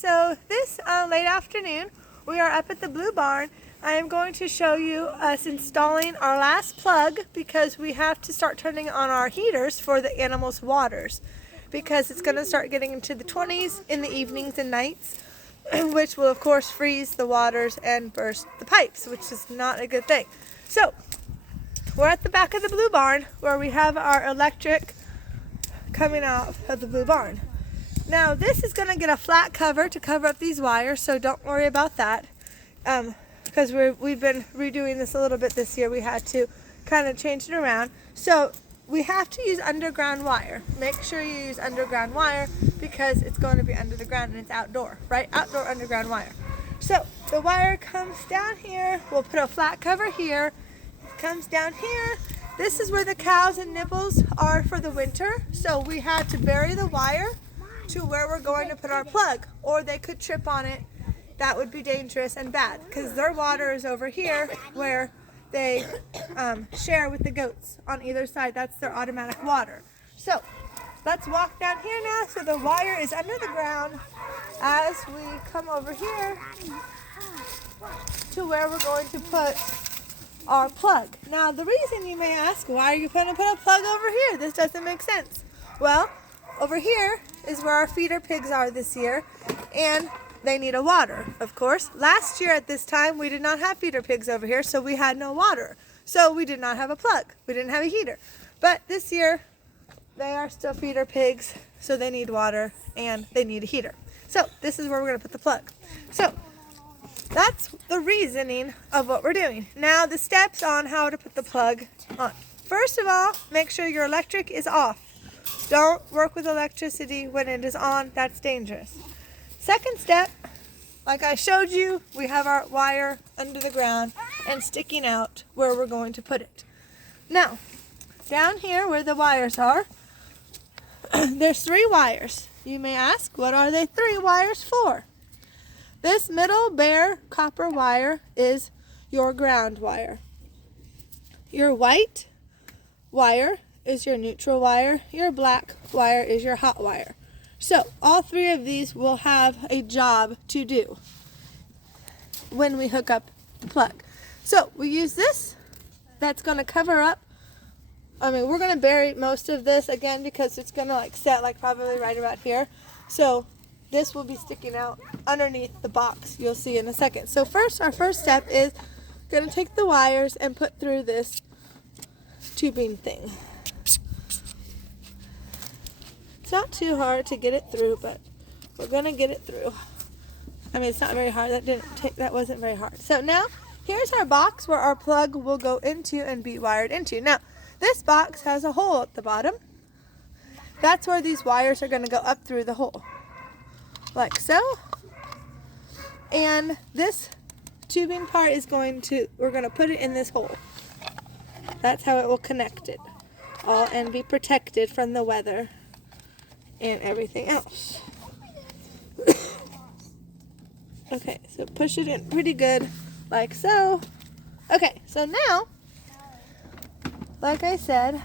So this late afternoon, we are up at the Blue Barn. I am going to show you us installing our last plug because we have to start turning on our heaters for the animals' waters because it's going to start getting into the 20s in the evenings and nights, which will of course freeze the waters and burst the pipes, which is not a good thing. So we're at the back of the Blue Barn where we have our electric coming out of the Blue Barn. Now this is going to get a flat cover to cover up these wires, so don't worry about that. Because we've been redoing this a little bit this year, we had to kind of change it around. So we have to use underground wire. Make sure you use underground wire because it's going to be under the ground and it's outdoor, right? Outdoor underground wire. So the wire comes down here. We'll put a flat cover here. It comes down here. This is where the cows and nibbles are for the winter. So we had to bury the wire to where we're going to put our plug, or they could trip on it. That would be dangerous and bad because their water is over here where they share with the goats on either side. That's their automatic water. So let's walk down here now. So the wire is under the ground as we come over here to where we're going to put our plug. Now the reason you may ask, why are you going to put a plug over here? This doesn't make sense. Well, over here is where our feeder pigs are this year, and they need a water, of course. Last year at this time, we did not have feeder pigs over here, so we had no water. So we did not have a plug. We didn't have a heater. But this year, they are still feeder pigs, so they need water, and they need a heater. So this is where we're going to put the plug. So that's the reasoning of what we're doing. Now the steps on how to put the plug on. First of all, make sure your electric is off. Don't work with electricity when it is on. That's dangerous. Second step, like I showed you, we have our wire under the ground and sticking out where we're going to put it. Now, down here where the wires are, there's 3 wires. You may ask, what are they 3 wires for? This middle bare copper wire is your ground wire. Your white wire is your neutral wire. Your black wire is your hot wire. So all 3 of these will have a job to do when we hook up the plug. So we use this. That's going to cover up. We're going to bury most of this again because it's going to set probably right about here. So this will be sticking out underneath the box. You'll see in a second. So first, our first step is going to take the wires and put through this tubing thing. It's not too hard to get it through, but we're going to get it through. It's not very hard. That wasn't very hard. So now, here's our box where our plug will go into and be wired into. Now, this box has a hole at the bottom. That's where these wires are going to go up through the hole. Like so. And this tubing part is we're going to put it in this hole. That's how it will connect it all and be protected from the weather and everything else. Okay, so push it in pretty good, like so. Okay, so now, like I said,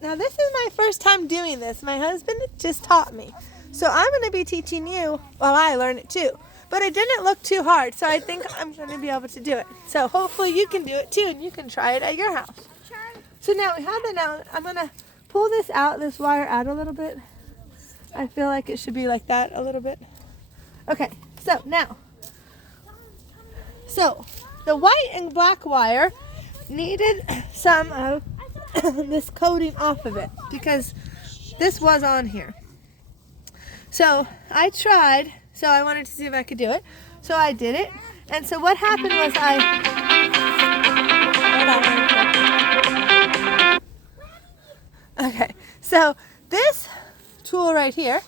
now this is my first time doing this. My husband just taught me. So I'm going to be teaching you while I learn it too. But it didn't look too hard, so I think I'm going to be able to do it. So hopefully you can do it too, and you can try it at your house. So now we have that now. I'm going to pull this wire out a little bit. I feel like it should be like that a little bit. Okay, so now. So the white and black wire needed some of this coating off of it because this was on here. So I tried, so I wanted to see if I could do it. So I did it. And so what happened was Okay, so this tool right here,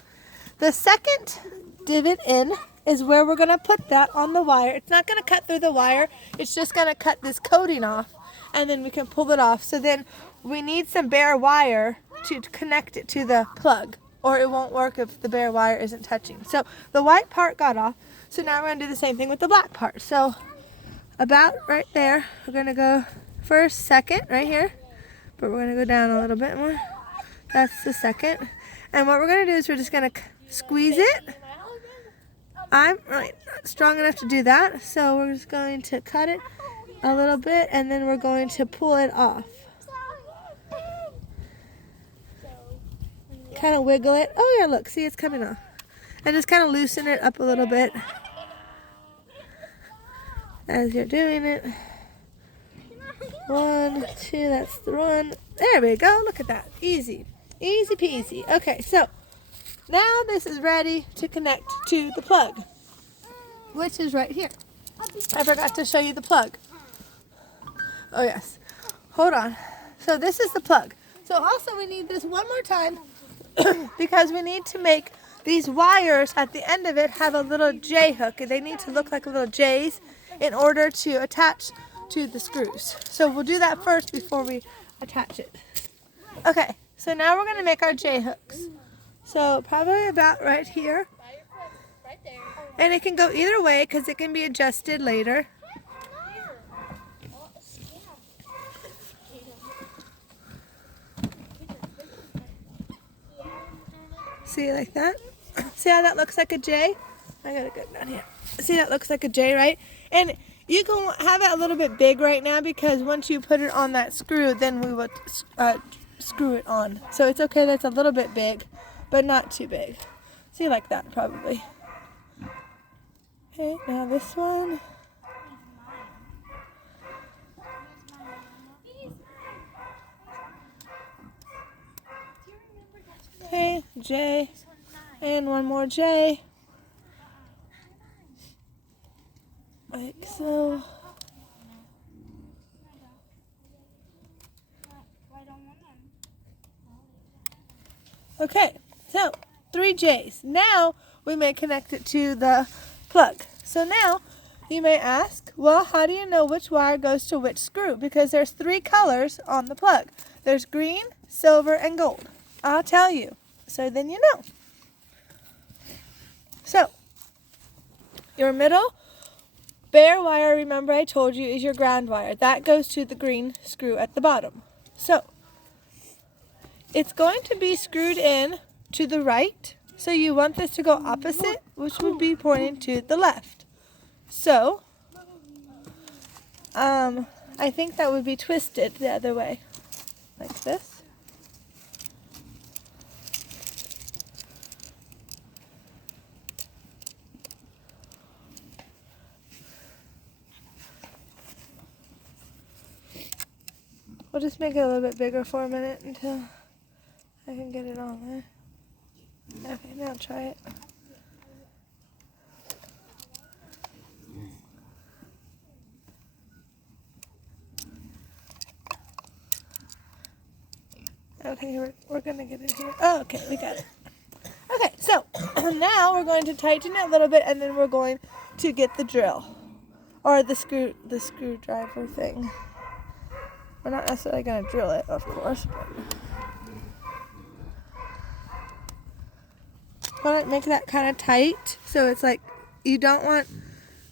the second divot in is where we're going to put that on the wire. It's not going to cut through the wire. It's just going to cut this coating off, and then we can pull it off. So then we need some bare wire to connect it to the plug, or it won't work if the bare wire isn't touching. So the white part got off. So now we're going to do the same thing with the black part. So about right there, we're going to go first, second, right here. But we're going to go down a little bit more. That's the second. And what we're going to do is we're just going to squeeze it I'm not strong enough to do that, so we're just going to cut it a little bit and then we're going to pull it off. Kind of wiggle it. Oh yeah, look, see, it's coming off. And just kind of loosen it up a little bit as you're doing it. 1, 2, that's the one. There we go, look at that. Easy, easy peasy. Okay, so now this is ready to connect to the plug, which is right here. I forgot to show you the plug. Oh yes, hold on. So this is the plug. So also we need this one more time because we need to make these wires at the end of it have a little J hook. They need to look like little J's in order to attach to the screws. So we'll do that first before we attach it. Okay, so now we're going to make our J hooks. So probably about right here. And it can go either way because it can be adjusted later. See, like that? See how that looks like a J? I gotta go down here. See, that looks like a J, right? And you can have it a little bit big right now because once you put it on that screw, then we will screw it on. So it's okay that's a little bit big, but not too big. See, like that probably. Okay, now this one. Okay, J, and one more J, like so. Okay, so 3 J's. Now we may connect it to the plug. So now you may ask, well, how do you know which wire goes to which screw? Because there's 3 colors on the plug. There's green, silver, and gold. I'll tell you, so then you know. So, your middle bare wire, remember I told you, is your ground wire. That goes to the green screw at the bottom. So, it's going to be screwed in to the right. So you want this to go opposite, which would be pointing to the left. So, I think that would be twisted the other way, like this. We'll just make it a little bit bigger for a minute until I can get it on there. Okay, now try it. Okay, we're going to get it here. Oh, okay, we got it. Okay, so now we're going to tighten it a little bit and then we're going to get the drill or the screwdriver thing. We're not necessarily going to drill it, of course, but want to make that kind of tight so it's like you don't want,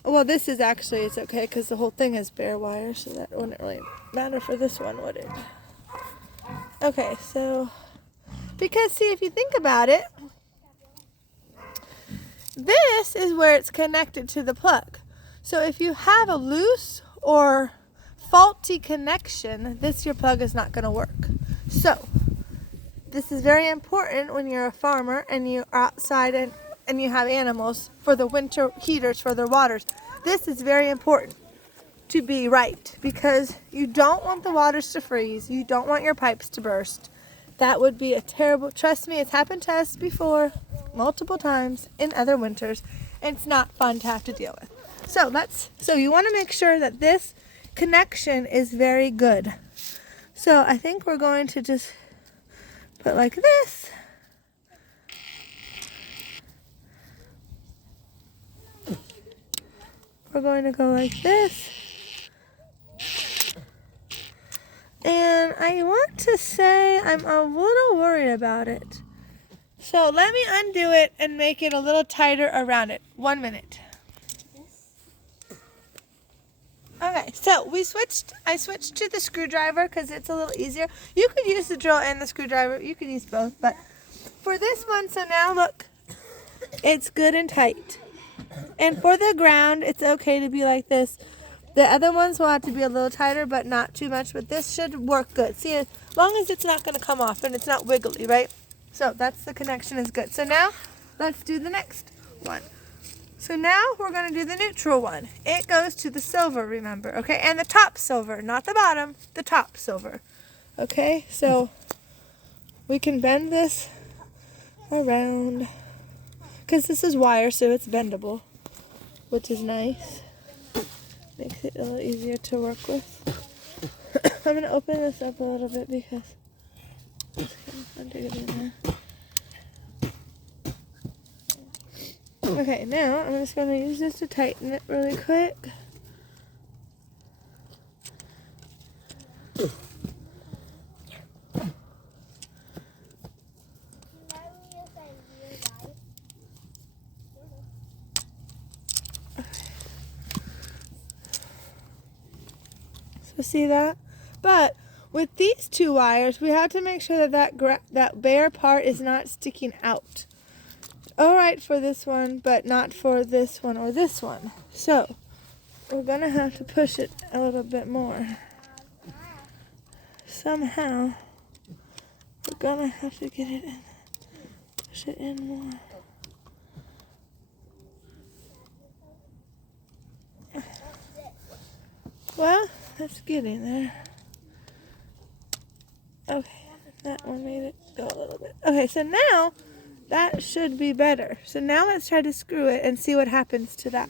well, this is actually, it's okay because the whole thing is bare wire, so that wouldn't really matter for this one, would it? Okay, so because see, if you think about it, this is where it's connected to the plug. So if you have a loose or faulty connection, your plug is not going to work. So this is very important when you're a farmer and you're outside and you have animals for the winter heaters for their waters. This is very important to be right because you don't want the waters to freeze. You don't want your pipes to burst. That would be a terrible, trust me, it's happened to us before multiple times in other winters, and it's not fun to have to deal with. So you want to make sure that this connection is very good. So I think we're going to just put like this. We're going to go like this. And I want to say I'm a little worried about it. So let me undo it and make it a little tighter around it. 1 minute. Okay, so I switched to the screwdriver because it's a little easier. You could use the drill and the screwdriver. You could use both, but for this one, so now look, it's good and tight. And for the ground, it's okay to be like this. The other ones will have to be a little tighter, but not too much. But this should work good. See, as long as it's not going to come off and it's not wiggly, right? So that's the connection is good. So now let's do the next one. So now we're going to do the neutral one. It goes to the silver, remember, okay? And the top silver, not the bottom, the top silver. Okay, so we can bend this around because this is wire, so it's bendable, which is nice. Makes it a little easier to work with. I'm going to open this up a little bit because it's kind of fun to get in there. Okay, now I'm just going to use this to tighten it really quick. So see that? But with these two wires, we have to make sure that that bare part is not sticking out. All right for this one, but not for this one or this one. So we're going to have to push it a little bit more. Somehow, we're going to have to get it in, push it in more. Well, it's getting there. Okay, that one made it go a little bit. Okay, so now that should be better. So now let's try to screw it and see what happens to that.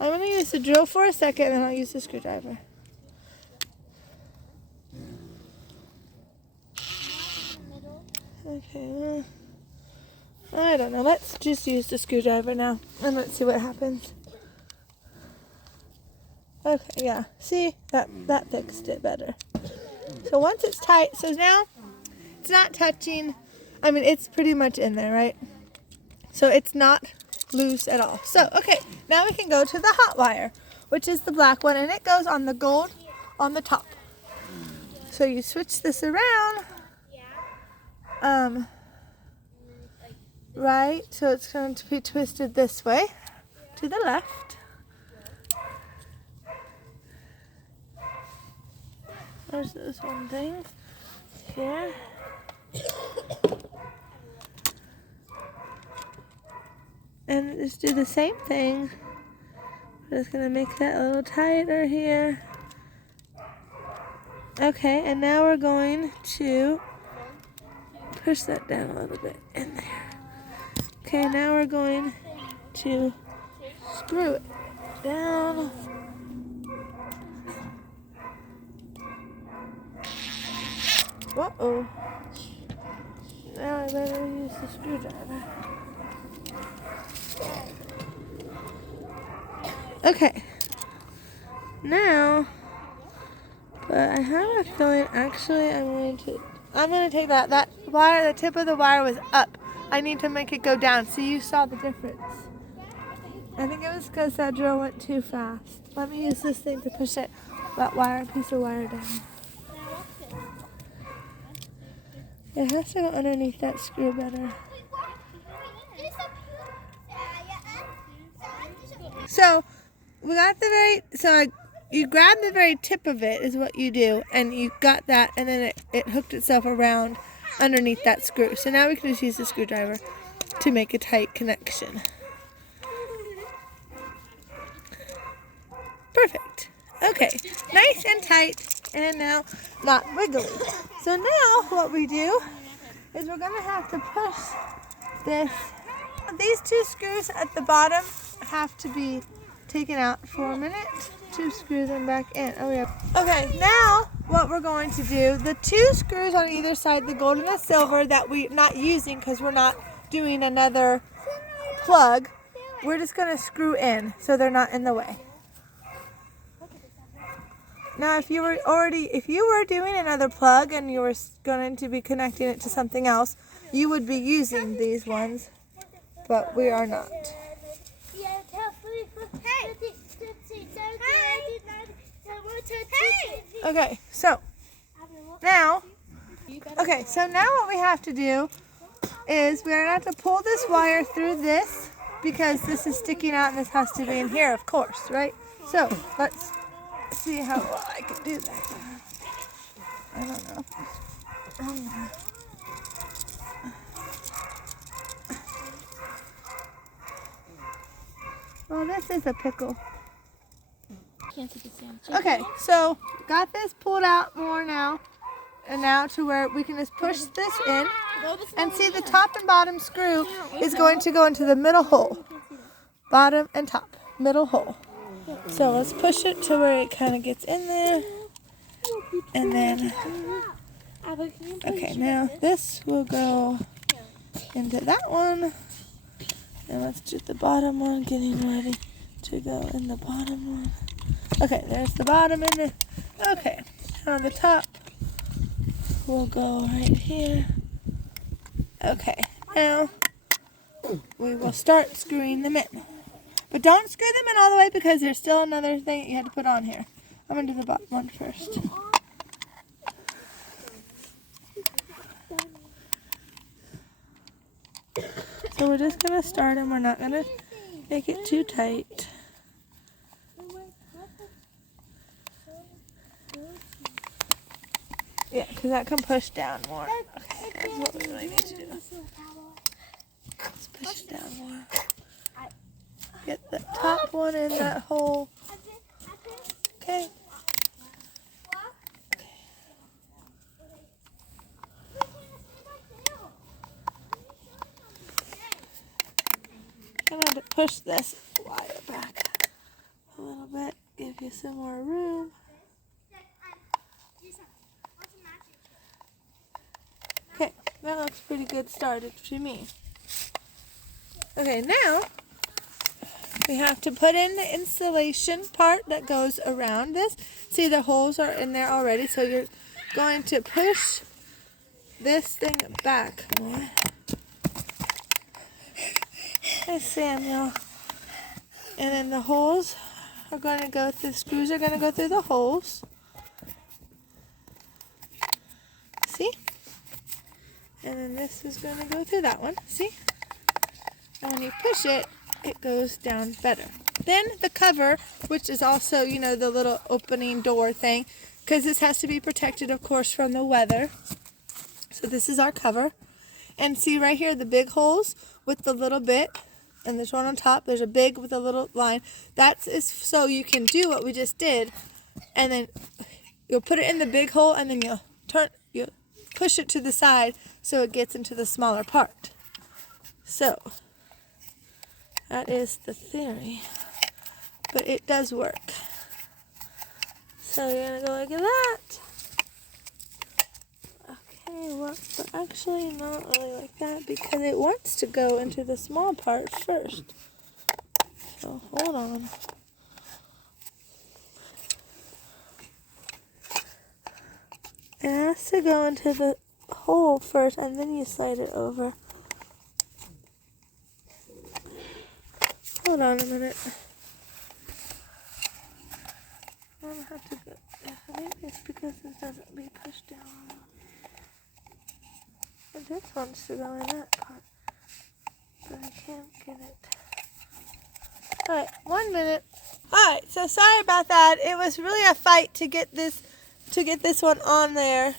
I'm going to use the drill for a second and then I'll use the screwdriver. Okay, well, I don't know. Let's just use the screwdriver now and let's see what happens. Okay, yeah. See? That fixed it better. So once it's tight, so now it's not touching. I mean, it's pretty much in there, right? So it's not loose at all. So, okay, now we can go to the hot wire, which is the black one, and it goes on the gold on the top. So you switch this around. Right, so it's going to be twisted this way to the left. There's this one thing here. And just do the same thing. I'm just going to make that a little tighter here. Okay, and now we're going to push that down a little bit in there. Okay, now we're going to screw it down. Uh-oh. Now I better use the screwdriver. Okay. Now, but I have a feeling actually I'm going to take that wire, the tip of the wire was up. I need to make it go down. See, you saw the difference. I think it was because that drill went too fast. Let me use this thing to push that piece of wire down. It has to go underneath that screw better. So we got you grab the very tip of it is what you do, and you got that, and then it hooked itself around underneath that screw. So now we can just use the screwdriver to make a tight connection. Perfect. Okay, nice and tight, and now not wiggly. So now what we do is we're going to have to push this. These two screws at the bottom have to be taken out for a minute to screw them back in. Oh yeah. Okay, now what we're going to do, the two screws on either side, the gold and the silver that we're not using because we're not doing another plug, we're just going to screw in so they're not in the way. Now, if you were doing another plug and you were going to be connecting it to something else, you would be using these ones, but we are not. Okay, so now what we have to do is we're going to have to pull this wire through this because this is sticking out and this has to be in here, of course, right? So let's see how well I can do that. I don't know. Well, this is a pickle. Okay, so got this pulled out more now, and now to where we can just push this in, and see the top and bottom screw is going to go into the middle hole. Bottom and top, middle hole. So let's push it to where it kind of gets in there, and then, okay, now this will go into that one, and let's do the bottom one, getting ready to go in the bottom one. Okay, there's the bottom and the, okay, now the top will go right here. Okay, now we will start screwing them in. But don't screw them in all the way because there's still another thing that you had to put on here. I'm going to do the bottom one first. So we're just going to start and we're not going to make it too tight. Yeah, because that can push down more. Okay, that's what we really need to do. Let's push it down more. Get the top one in that hole. Okay. I'm going to push this wire back a little bit, give you some more room. Okay, that looks pretty good started to me. Okay, now we have to put in the insulation part that goes around this. See, the holes are in there already, so you're going to push this thing back more. Hey, Samuel. And then the holes are going to go through, the screws are going to go through the holes. See? And then this is going to go through that one. See? And when you push it, it goes down better. Then the cover, which is also, you know, the little opening door thing, because this has to be protected, of course, from the weather. So this is our cover. And see right here, the big holes with the little bit, and there's one on top. There's a big with a little line. That is so you can do what we just did, and then you'll put it in the big hole, and then you'll push it to the side so it gets into the smaller part. So that is the theory, but it does work. So you're gonna go like that. Okay, well, but actually not really like that because it wants to go into the small part first. So hold on. It has to go into the hole first, and then you slide it over. Hold on a minute. I don't have to go. I think it's because this doesn't be pushed down. But this wants to go in that part, but I can't get it. Alright, 1 minute. Alright, so sorry about that. It was really a fight to get this one on there,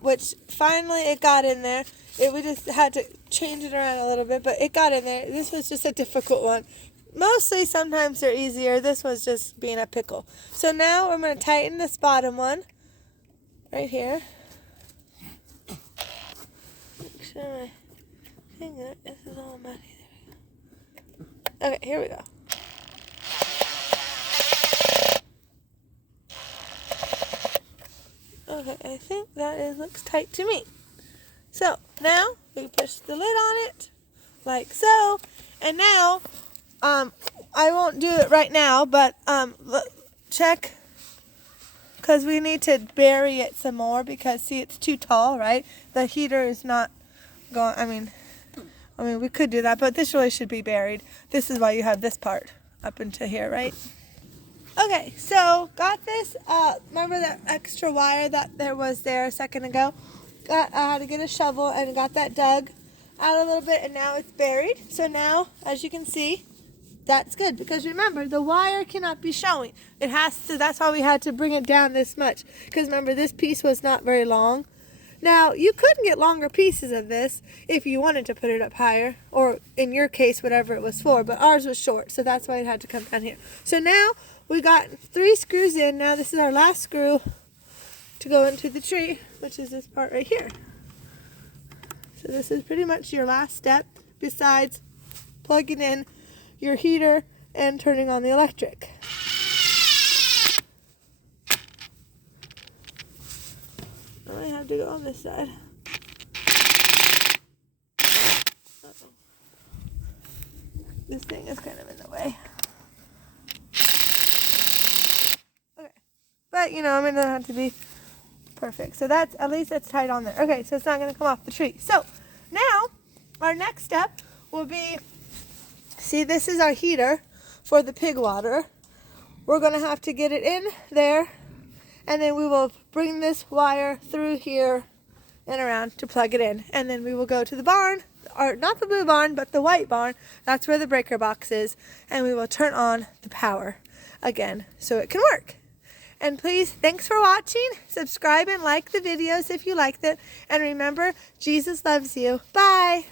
which finally it got in there. We just had to change it around a little bit, but it got in there. This was just a difficult one. Mostly, sometimes they're easier. This was just being a pickle. So now I'm going to tighten this bottom one right here. Make sure my finger, this is all muddy. There we go. Okay, here we go. Okay, I think that looks tight to me. So now we push the lid on it like so, and now I won't do it right now, but check, because we need to bury it some more because see, it's too tall, right? The heater is not going. I mean we could do that, but this really should be buried. This is why you have this part up into here, right? Okay, so got this. Remember that extra wire that was there a second ago? I had to get a shovel and got that dug out a little bit, and now it's buried. So now, as you can see, that's good, because remember, the wire cannot be showing. It has to, that's why we had to bring it down this much, because remember, this piece was not very long. Now, you could get longer pieces of this if you wanted to put it up higher, or in your case, whatever it was for, but ours was short, so that's why it had to come down here. So now, we got 3 screws in. Now this is our last screw to go into the tree, which is this part right here. So this is pretty much your last step, besides plugging in your heater and turning on the electric. I have to go on this side. Uh-oh. This thing is kind of in the way. Okay. But, you know, I'm going to have to be perfect. So that's, at least that's tight on there. Okay, so it's not going to come off the tree. So, now, our next step will be, see, this is our heater for the pig water. We're going to have to get it in there, and then we will bring this wire through here and around to plug it in. And then we will go to the barn, or not the blue barn, but the white barn. That's where the breaker box is. And we will turn on the power again so it can work. And please, thanks for watching. Subscribe and like the videos if you liked it. And remember, Jesus loves you. Bye.